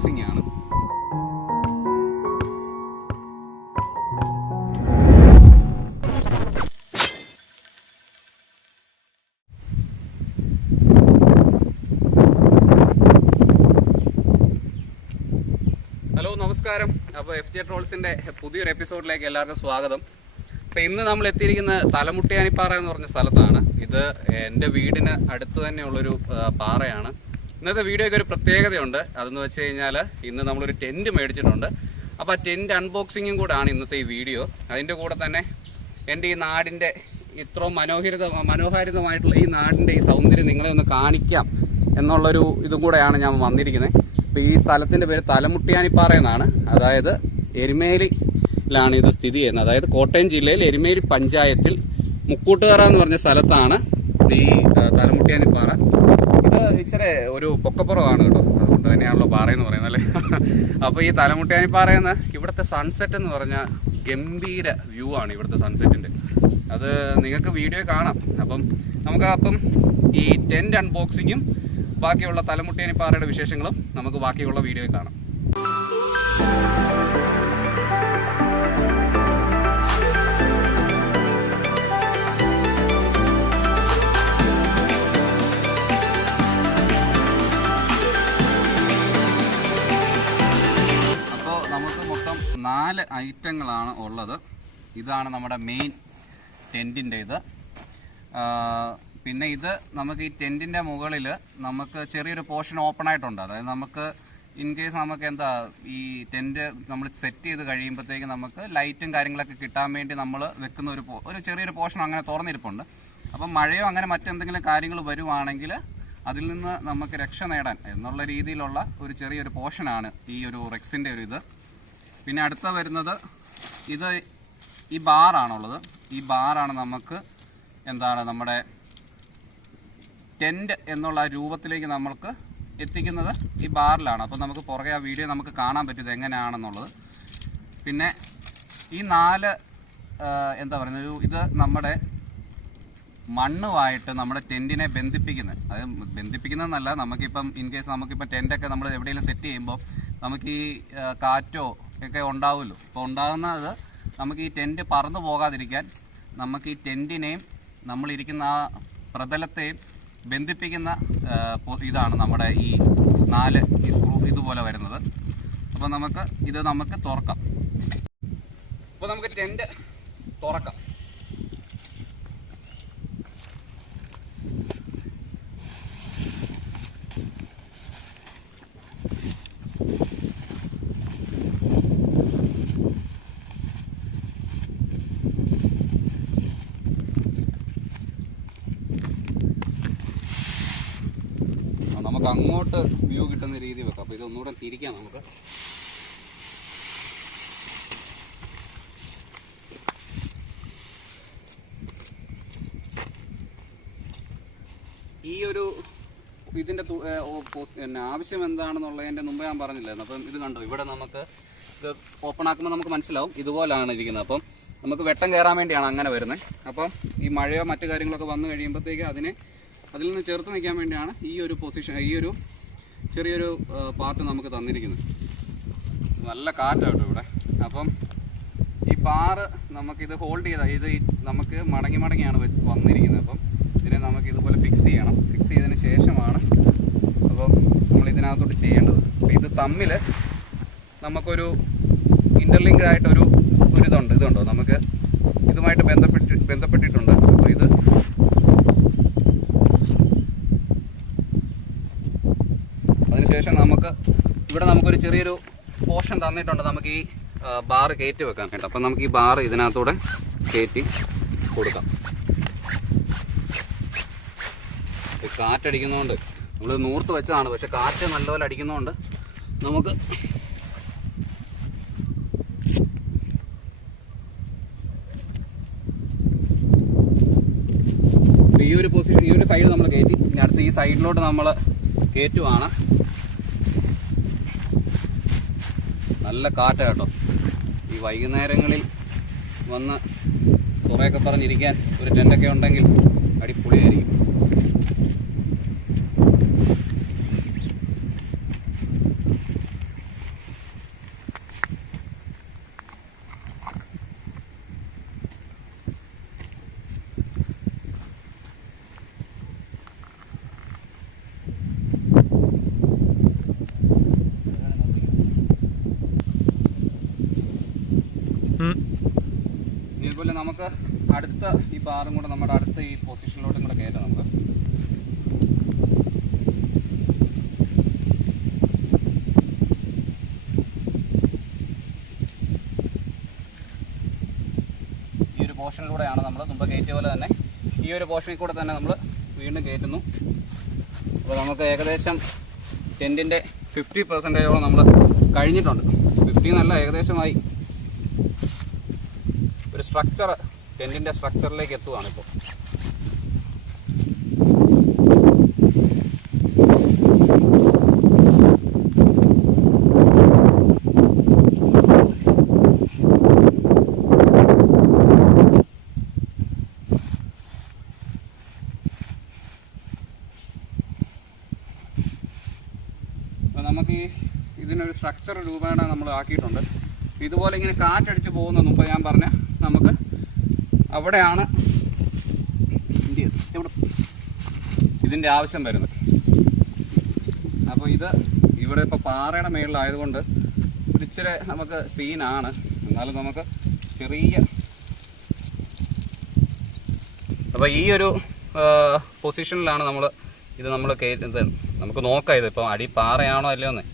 Unboxing ആണ്. Hello, നമസ്കാരം. അപ്പോൾ FJ ട്രോൾസിൻ്റെ പുതിയൊരു എപ്പിസോഡിലേക്ക് എല്ലാവർക്കും സ്വാഗതം. അപ്പോൾ ഇന്ന് നമ്മൾ എത്തിയിരിക്കുന്ന തലമുട്ടിയാനിപ്പാറ എന്ന് പറഞ്ഞ സ്ഥലത്താണ്. ഇത് എൻ്റെ വീടിന് അടുത്ത് തന്നെയുള്ളൊരു പാറയാണ്. ഇന്നത്തെ വീഡിയോയ്ക്ക് ഒരു പ്രത്യേകതയുണ്ട്. അതെന്ന് വെച്ച് കഴിഞ്ഞാൽ ഇന്ന് നമ്മളൊരു ടെൻറ്റ് മേടിച്ചിട്ടുണ്ട്. അപ്പോൾ ആ ടെൻറ്റ് അൺബോക്സിങ്ങും കൂടാണ് ഇന്നത്തെ ഈ വീഡിയോ. അതിൻ്റെ കൂടെ തന്നെ എൻ്റെ ഈ നാടിൻ്റെ ഇത്രയും മനോഹാരിതമായിട്ടുള്ള ഈ നാടിൻ്റെ ഈ സൗന്ദര്യം നിങ്ങളെ ഒന്ന് കാണിക്കാം എന്നുള്ളൊരു ഇതും കൂടെയാണ് ഞാൻ വന്നിരിക്കുന്നത്. അപ്പോൾ ഈ സ്ഥലത്തിൻ്റെ പേര് തലമുട്ടിയാനിപ്പാറ എന്നാണ്. അതായത് എരുമേലിയിലാണ് ഇത് സ്ഥിതി ചെയ്യുന്നത്. അതായത് കോട്ടയം ജില്ലയിൽ എരുമേലി പഞ്ചായത്തിൽ മുക്കൂട്ടുകറ എന്ന് പറഞ്ഞ സ്ഥലത്താണ് ഈ തലമുട്ടിയാനിപ്പാറ. ഇത് ഇച്ചിരി ഒരു പൊക്കപ്പുറമാണ് കേട്ടോ, അതുകൊണ്ട് തന്നെയാണല്ലോ പാറയെന്ന് പറയുന്നത് അല്ലേ. അപ്പോൾ ഈ തലമുട്ടിയാനിപ്പാറയെന്ന് ഇവിടുത്തെ സൺസെറ്റ് എന്ന് പറഞ്ഞാൽ ഗംഭീര വ്യൂ ആണ് ഇവിടുത്തെ സൺസെറ്റിൻ്റെ. അത് നിങ്ങൾക്ക് വീഡിയോ കാണാം. അപ്പം ഈ ടെൻറ്റ് അൺബോക്സിങ്ങും ബാക്കിയുള്ള തലമുട്ടിയാനിപ്പാറയുടെ വിശേഷങ്ങളും നമുക്ക് ബാക്കിയുള്ള വീഡിയോയിൽ കാണാം. അപ്പോൾ നമുക്ക് മൊത്തം 4 ഐറ്റങ്ങളാണ് ഉള്ളത്. ഇതാണ് നമ്മുടെ മെയിൻ ടെൻറ്റിൻ്റെ ഇത്. പിന്നെ ഇത് നമുക്ക് ഈ ടെൻറ്റിൻ്റെ മുകളിൽ നമുക്ക് ചെറിയൊരു പോർഷൻ ഓപ്പൺ ആയിട്ടുണ്ട്. അതായത് നമുക്ക് ഇൻ കേസ് നമുക്ക് ഈ ടെൻറ്റ് നമ്മൾ സെറ്റ് ചെയ്ത് കഴിയുമ്പോഴത്തേക്ക് നമുക്ക് ലൈറ്റും കാര്യങ്ങളൊക്കെ കിട്ടാൻ വേണ്ടി നമ്മൾ വെക്കുന്ന ഒരു ചെറിയൊരു പോർഷൻ അങ്ങനെ തുറന്നിരിപ്പുണ്ട്. അപ്പം മഴയോ അങ്ങനെ മറ്റെന്തെങ്കിലും കാര്യങ്ങൾ വരുവാണെങ്കിൽ അതിൽ നിന്ന് നമുക്ക് രക്ഷ നേടാൻ എന്നുള്ള രീതിയിലുള്ള ഒരു ചെറിയൊരു പോർഷനാണ് ഈ ഒരു റെക്സിൻ്റെ ഒരു ഇത്. പിന്നെ അടുത്ത വരുന്നത് ഇത് ഈ ബാറാണുള്ളത്. ഈ ബാറാണ് നമുക്ക് നമ്മുടെ ടെൻറ്റ് എന്നുള്ള രൂപത്തിലേക്ക് നമ്മൾക്ക് എത്തിക്കുന്നത് ഈ ബാറിലാണ്. അപ്പോൾ നമുക്ക് പുറകെ ആ വീഡിയോ നമുക്ക് കാണാൻ പറ്റുന്നത് എങ്ങനെയാണെന്നുള്ളത്. പിന്നെ ഈ 4 ഇത് നമ്മുടെ മണ്ണുമായിട്ട് നമ്മുടെ ടെൻറ്റിനെ ബന്ധിപ്പിക്കുന്നത്. അതായത് ബന്ധിപ്പിക്കുന്നതെന്നല്ല, നമുക്കിപ്പം ഇൻ കേസ് നമുക്കിപ്പം ടെൻറ്റൊക്കെ നമ്മൾ എവിടെയെങ്കിലും സെറ്റ് ചെയ്യുമ്പോൾ നമുക്ക് ഈ കാറ്റോ ഒക്കെ ഉണ്ടാവുമല്ലോ. അപ്പോൾ ഉണ്ടാകുന്നത് നമുക്ക് ഈ ടെൻറ്റ് പറന്നു പോകാതിരിക്കാൻ നമുക്ക് ഈ ടെൻറ്റിനെയും നമ്മളിരിക്കുന്ന ആ പ്രതലത്തെയും ബന്ധിപ്പിക്കുന്ന ഇതാണ് നമ്മുടെ ഈ 4 ഈ സ്ക്രൂ ഇതുപോലെ വരുന്നത്. അപ്പോൾ നമുക്ക് തുറക്കാം. അപ്പോൾ നമുക്ക് ടെൻറ്റ് തുറക്കാം. നമുക്ക് അങ്ങോട്ട് വ്യൂ കിട്ടുന്ന രീതി വെക്കാം. അപ്പോൾ ഇതൊന്നുകൂടെ തിരിക്കാം നമുക്ക്. ഈ ഒരു ഇതിൻ്റെ ആവശ്യം എന്താണെന്നുള്ളതിൻ്റെ മുമ്പ് ഞാൻ പറഞ്ഞില്ലായിരുന്നു. അപ്പം ഇത് കണ്ടോ, ഇവിടെ നമുക്ക് ഇത് ഓപ്പൺ ആക്കുമ്പോൾ നമുക്ക് മനസ്സിലാവും ഇതുപോലാണ് ഇരിക്കുന്നത്. അപ്പം നമുക്ക് വെട്ടം കയറാൻ വേണ്ടിയാണ് അങ്ങനെ വരുന്നത്. അപ്പം ഈ മഴയോ മറ്റു കാര്യങ്ങളൊക്കെ വന്നു കഴിയുമ്പോഴത്തേക്ക് അതിൽ നിന്ന് ചേർത്ത് നിൽക്കാൻ വേണ്ടിയാണ് ഈ ഒരു പൊസിഷൻ, ഈ ഒരു ചെറിയൊരു പാർട്ട് നമുക്ക് തന്നിരിക്കുന്നത്. നല്ല കാറ്റാട്ടോ ഇവിടെ. അപ്പം ഈ ബാറ് നമുക്കിത് ഹോൾഡ് ചെയ്താൽ ഇത് നമുക്ക് മടങ്ങിയാണ് വന്നിരിക്കുന്നത്. അപ്പം ഇതിനെ നമുക്ക് ഇതുപോലെ ഫിക്സ് ചെയ്യണം. ഫിക്സ് ചെയ്തതിന് ശേഷമാണ് അപ്പം നമ്മൾ ഇതിനകത്തോട്ട് ചെയ്യേണ്ടത്. അപ്പം ഇത് തമ്മിൽ നമുക്കൊരു ഇൻ്റർലിങ്ക്ഡ് ആയിട്ടൊരു ഇതുണ്ടോ, നമുക്ക് ഇതുമായിട്ട് ബന്ധപ്പെട്ടിട്ടുണ്ട്. അപ്പോൾ ഇത് അതിനുശേഷം ഇവിടെ നമുക്കൊരു ചെറിയൊരു പോർഷൻ തന്നിട്ടുണ്ട് നമുക്ക് ഈ ബാറ് കയറ്റി വെക്കാൻ കേട്ടോ. അപ്പം നമുക്ക് ഈ ബാറ് ഇതിനകത്തൂടെ കയറ്റി കൊടുക്കാം. കാറ്റടിക്കുന്നതുകൊണ്ട് നമ്മൾ നൂർത്ത് വെച്ചതാണ്, പക്ഷെ കാറ്റ് നല്ലപോലെ അടിക്കുന്നതുകൊണ്ട് നമുക്ക് ഈ ഒരു പൊസിഷൻ, ഈ ഒരു സൈഡ് നമ്മൾ കയറ്റി. ഇനി അടുത്ത് ഈ സൈഡിലോട്ട് നമ്മൾ കയറ്റുവാണ്. നല്ല കാറ്റാണ് കേട്ടോ. ഈ വൈകുന്നേരങ്ങളിൽ വന്ന് കുറേയൊക്കെ പറഞ്ഞിരിക്കാൻ ഒരു ടെൻ്റൊക്കെ ഉണ്ടെങ്കിൽ അടിപൊളിയായിരിക്കും. ഇതുപോലെ നമുക്ക് അടുത്ത ഈ ബാറും കൂടെ നമ്മുടെ അടുത്ത ഈ പൊസിഷനിലോട്ടും കൂടെ കയറ്റാം നമുക്ക്. ഈ ഒരു പോർഷനിലൂടെയാണ് നമ്മൾ മുമ്പ് കയറ്റിയ പോലെ തന്നെ ഈ ഒരു പോർഷനിൽ കൂടെ തന്നെ നമ്മൾ വീണ്ടും കയറ്റുന്നു. അപ്പോൾ നമുക്ക് ഏകദേശം ടെൻറ്റിൻ്റെ 50% നമ്മൾ കഴിഞ്ഞിട്ടുണ്ട്. 50 എന്നല്ല, ഏകദേശമായി ഒരു സ്ട്രക്ചർ, ടെൻറ്റിൻ്റെ സ്ട്രക്ചറിലേക്ക് എത്തുകയാണ് ഇപ്പോൾ. നമുക്ക് ഇതിനൊരു സ്ട്രക്ചർ രൂപേണ നമ്മൾ ആക്കിയിട്ടുണ്ട്. ഇതുപോലെ ഇങ്ങനെ കാറ്റടിച്ച് പോകുന്ന മുമ്പ് ഞാൻ പറഞ്ഞ നമുക്ക് അവിടെയാണ് ഇതിൻ്റെ ആവശ്യം വരുന്നത്. അപ്പോൾ ഇത് ഇവിടെ ഇപ്പോൾ പാറയുടെ മേളിലായതുകൊണ്ട് ഇച്ചിരി നമുക്ക് സീനാണ്. എന്നാലും നമുക്ക് ചെറിയ, അപ്പോൾ ഈ ഒരു പൊസിഷനിലാണ് നമ്മൾ കയറ്റുന്നത്. നമുക്ക് നോക്കാം ഇത് ഇപ്പോൾ അടി പാറയാണോ അല്ലയോ എന്ന്.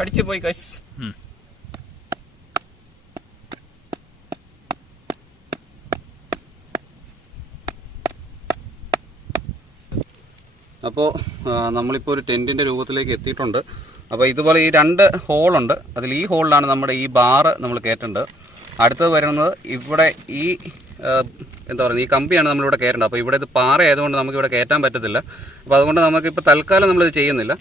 അടിച്ചു പോയി കശ്. അപ്പോൾ നമ്മളിപ്പോൾ ഒരു ടെൻറ്റിൻ്റെ രൂപത്തിലേക്ക് എത്തിയിട്ടുണ്ട്. അപ്പോൾ ഇതുപോലെ ഈ 2 ഹോളുണ്ട്. അതിൽ ഈ ഹോളിലാണ് നമ്മുടെ ഈ ബാറ് നമ്മൾ കയറ്റേണ്ടത്. അടുത്തത് വരുന്നത് ഇവിടെ ഈ എന്താ പറയുക, ഈ കമ്പിയാണ് നമ്മളിവിടെ കയറ്റേണ്ടത്. അപ്പോൾ ഇവിടെ ഇത് പാറ ആയതുകൊണ്ട് നമുക്കിവിടെ കയറ്റാൻ പറ്റത്തില്ല. അപ്പോൾ അതുകൊണ്ട് നമുക്കിപ്പോൾ തൽക്കാലം നമ്മളിത് ചെയ്യുന്നില്ല.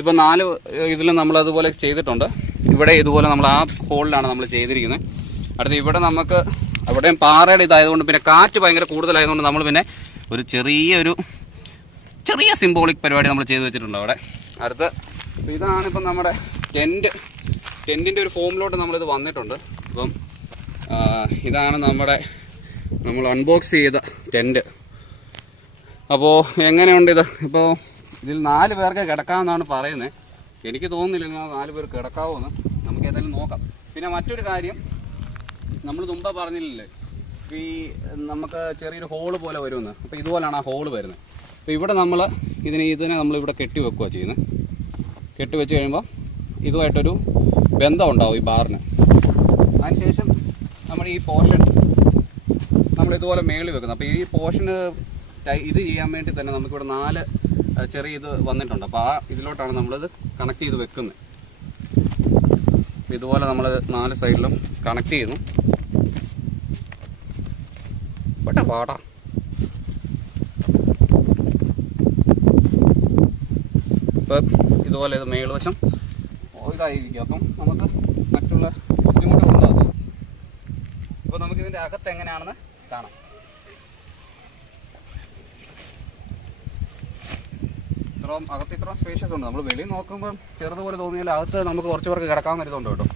ഇപ്പോൾ 4 ഇതിലും നമ്മളതുപോലെ ചെയ്തിട്ടുണ്ട്. ഇവിടെ ഇതുപോലെ നമ്മൾ ആ ഹോളിലാണ് നമ്മൾ ചെയ്തിരിക്കുന്നത്. അടുത്ത് ഇവിടെ നമുക്ക് അവിടെയും പാറയുടെ ഇതായതുകൊണ്ട് പിന്നെ കാറ്റ് ഭയങ്കര കൂടുതലായതുകൊണ്ട് നമ്മൾ പിന്നെ ഒരു ചെറിയ സിംബോളിക് പരിപാടി നമ്മൾ ചെയ്ത് വെച്ചിട്ടുണ്ട് അവിടെ. അടുത്ത് ഇതാണിപ്പം നമ്മുടെ ടെൻറ്റിൻ്റെ ഒരു ഫോമിലോട്ട് നമ്മളിത് വന്നിട്ടുണ്ട്. അപ്പം ഇതാണ് നമ്മൾ അൺബോക്സ് ചെയ്ത ടെൻറ്റ്. അപ്പോൾ എങ്ങനെയുണ്ട് ഇത്? ഇപ്പോൾ ഇതിൽ 4 പേർക്ക് കിടക്കാമെന്നാണ് പറയുന്നത്. എനിക്ക് തോന്നുന്നില്ല 4 പേർ കിടക്കാവുമെന്ന്. നമുക്ക് ഏതായാലും നോക്കാം. പിന്നെ മറ്റൊരു കാര്യം, നമ്മൾ മുമ്പ് പറഞ്ഞില്ലേ ഈ നമുക്ക് ചെറിയൊരു ഹോള് പോലെ വരുമെന്ന്. അപ്പോൾ ഇതുപോലെയാണ് ആ ഹോള് വരുന്നത്. അപ്പോൾ ഇവിടെ ഇതിനെ നമ്മളിവിടെ കെട്ടി വെക്കുക ചെയ്യുന്നത്. കെട്ടി വെച്ച് കഴിയുമ്പോൾ ഇതുമായിട്ടൊരു ബന്ധം ഉണ്ടാവും ഈ ബാറിന്. അതിനുശേഷം നമ്മൾ ഈ പോർഷൻ നമ്മളിതുപോലെ മേളിൽ വെക്കുന്നത്. അപ്പോൾ ഈ പോർഷന് ഇത് ചെയ്യാൻ വേണ്ടി തന്നെ നമുക്കിവിടെ 4 ചെറിയ ഇത് വന്നിട്ടുണ്ട്. അപ്പോൾ ആ ഇതിലോട്ടാണ് നമ്മളിത് കണക്ട് ചെയ്ത് വെക്കുന്നത്. ഇതുപോലെ നമ്മൾ 4 സൈഡിലും കണക്ട് ചെയ്യുന്നു. പാടാ ഇപ്പം ഇതുപോലെ ഇത് മേൽവശം ഇതായിരിക്കും. അപ്പം നമുക്ക് മറ്റുള്ള ബുദ്ധിമുട്ടുകളുണ്ടാകും. അപ്പോൾ നമുക്കിതിൻ്റെ അകത്ത് എങ്ങനെയാണെന്ന് കാണാം. ഇത്രയും സ്പേഷ്യസ് ഉണ്ട്. നമ്മൾ വെളിയിൽ നോക്കുമ്പോൾ ചെറുതുപോലെ തോന്നിയാൽ അകത്ത് നമുക്ക് കുറച്ച് പേർക്ക് കിടക്കാൻ വരുന്നുണ്ട് കേട്ടോ.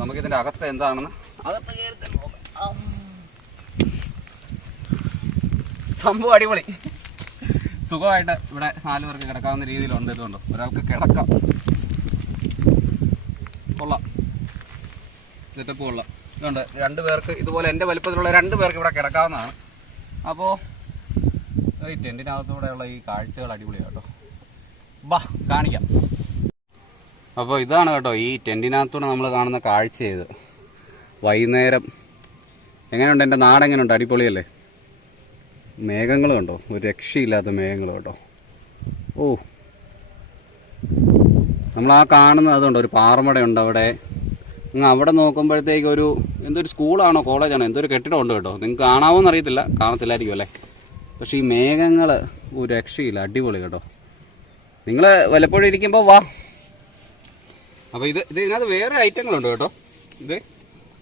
നമുക്കിതിൻ്റെ അകത്ത് എന്താണെന്ന് നോക്കാം. സംഭവം അടിപൊളി, സുഖമായിട്ട് ഇവിടെ 4 പേർക്ക് കിടക്കാവുന്ന രീതിയിലുണ്ട്. ഇതുകൊണ്ട് ഒരാൾക്ക് കിടക്കാം. കൊള്ളാം, സെറ്റപ്പ് കൊള്ളാം. ഇതുണ്ട് 2 പേർക്ക് ഇതുപോലെ എൻ്റെ വലുപ്പത്തിലുള്ള 2 പേർക്ക് ഇവിടെ കിടക്കാവുന്നതാണ്. അപ്പോൾ ഈ ടെൻറ്റിനകത്തൂടെയുള്ള ഈ കാഴ്ചകൾ അടിപൊളിയാണ് കേട്ടോ. ബാ കാണിക്കാം. അപ്പോൾ ഇതാണ് കേട്ടോ ഈ ടെൻറ്റിനകത്തൂടെ നമ്മൾ കാണുന്ന കാഴ്ച. ഇത് വൈകുന്നേരം എങ്ങനെയുണ്ട്? എൻ്റെ നാടെങ്ങനെയുണ്ട്? അടിപൊളിയല്ലേ? മേഘങ്ങൾ കണ്ടോ? ഒരു രക്ഷയില്ലാത്ത മേഘങ്ങൾ കേട്ടോ. ഓ, നമ്മൾ ആ കാണുന്നത് അതുകൊണ്ട് ഒരു പാറമടയുണ്ട് അവിടെ. അവിടെ നോക്കുമ്പോഴത്തേക്ക് എന്തൊരു സ്കൂളാണോ കോളേജാണോ എന്തൊരു കെട്ടിടം ഉണ്ട് കേട്ടോ. നിങ്ങൾക്ക് കാണാവോന്ന് അറിയത്തില്ല, കാണത്തില്ലായിരിക്കും അല്ലേ. പക്ഷേ ഈ മേഘങ്ങൾ ഒരു രക്ഷയില്ല, അടിപൊളി കേട്ടോ. നിങ്ങൾ വല്ലപ്പോഴും ഇരിക്കുമ്പോൾ വാ. അപ്പോൾ ഇതിനകത്ത് വേറെ ഐറ്റങ്ങളുണ്ട് കേട്ടോ. ഇത്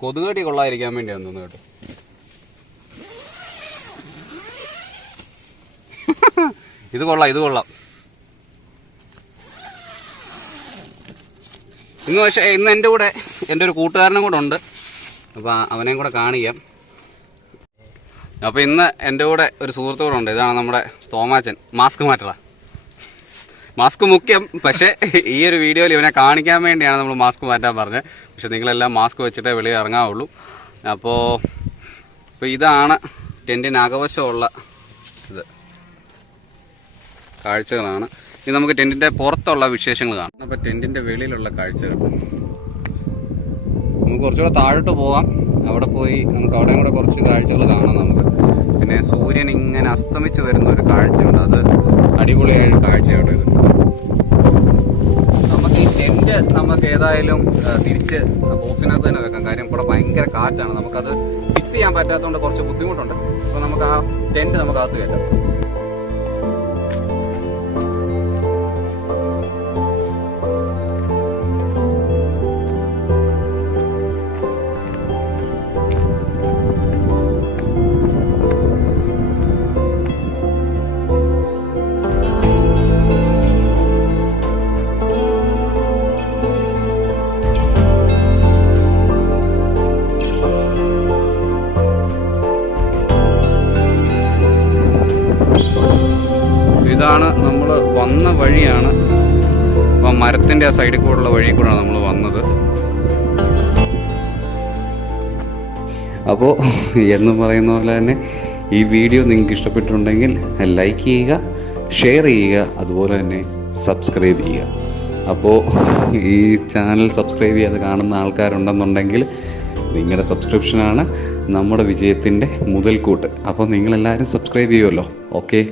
കൊതുകടി കൊള്ളാതിരിക്കാൻ വേണ്ടിയാന്ന് തോന്നുന്നു കേട്ടോ. ഇത് കൊള്ളാം. ഇന്ന് എൻ്റെ കൂടെ എൻ്റെ ഒരു കൂട്ടുകാരനും കൂടെ ഉണ്ട്. അപ്പോൾ അവനെയും കൂടെ കാണിക്കാം. അപ്പോൾ ഇന്ന് എൻ്റെ കൂടെ ഒരു സുഹൃത്തുക്കളുണ്ട്. ഇതാണ് നമ്മുടെ തോമാച്ചൻ. മാസ്ക് മാറ്റടാ. മാസ്ക് മുഖ്യം, പക്ഷേ ഈ ഒരു വീഡിയോയിൽ ഇവനെ കാണിക്കാൻ വേണ്ടിയാണ് നമ്മൾ മാസ്ക് മാറ്റാൻ പറഞ്ഞത്. പക്ഷെ നിങ്ങളെല്ലാം മാസ്ക് വെച്ചിട്ടേ വെളിയിൽ ഇറങ്ങാവുള്ളൂ. അപ്പോൾ ഇതാണ് ടെൻറ്റിനകവശമുള്ള ഇത് കാഴ്ചകളാണ്. ഇത് നമുക്ക് ടെൻറ്റിൻ്റെ പുറത്തുള്ള വിശേഷങ്ങൾ കാണാം. അപ്പോൾ ടെൻറ്റിൻ്റെ വെളിയിലുള്ള കാഴ്ചകൾ നമുക്ക് കുറച്ചുകൂടെ താഴോട്ട് പോകാം. അവിടെ പോയി നമുക്ക് അവിടെയും കൂടെ കുറച്ച് കാഴ്ചകൾ കാണാം നമുക്ക്. പിന്നെ സൂര്യൻ ഇങ്ങനെ അസ്തമിച്ച് വരുന്ന ഒരു കാഴ്ചയുണ്ട്. അത് അടിപൊളിയായ കാഴ്ചയാണ് ഇത്. നമുക്ക് ഈ ടെൻറ്റ് നമുക്ക് ഏതായാലും തിരിച്ച് ബോക്സിനകത്ത് തന്നെ വെക്കാം. കാര്യം ഇവിടെ ഭയങ്കര കാറ്റാണ്. നമുക്കത് ഫിക്സ് ചെയ്യാൻ പറ്റാത്തതുകൊണ്ട് കുറച്ച് ബുദ്ധിമുട്ടുണ്ട്. അപ്പോൾ നമുക്ക് ആ ടെൻറ്റ് നമുക്കകത്ത് കയറ്റാം. ഇതാണ് നമ്മൾ വന്ന വഴിയാണ്. അപ്പം മരത്തിൻ്റെ ആ സൈഡിൽ കൂടെയുള്ള വഴി കൂടെയാണ് നമ്മൾ വന്നത്. അപ്പോൾ എന്ന് പറയുന്ന പോലെ തന്നെ ഈ വീഡിയോ നിങ്ങൾക്ക് ഇഷ്ടപ്പെട്ടിട്ടുണ്ടെങ്കിൽ ലൈക്ക് ചെയ്യുക, ഷെയർ ചെയ്യുക, അതുപോലെ തന്നെ സബ്സ്ക്രൈബ് ചെയ്യുക. അപ്പോൾ ഈ ചാനൽ സബ്സ്ക്രൈബ് ചെയ്യാതെ കാണുന്ന ആൾക്കാരുണ്ടെന്നുണ്ടെങ്കിൽ നിങ്ങളുടെ സബ്സ്ക്രിപ്ഷനാണ് നമ്മുടെ വിജയത്തിൻ്റെ മുതൽക്കൂട്ട്. അപ്പോൾ നിങ്ങളെല്ലാവരും സബ്സ്ക്രൈബ് ചെയ്യുമല്ലോ. ഓക്കെ.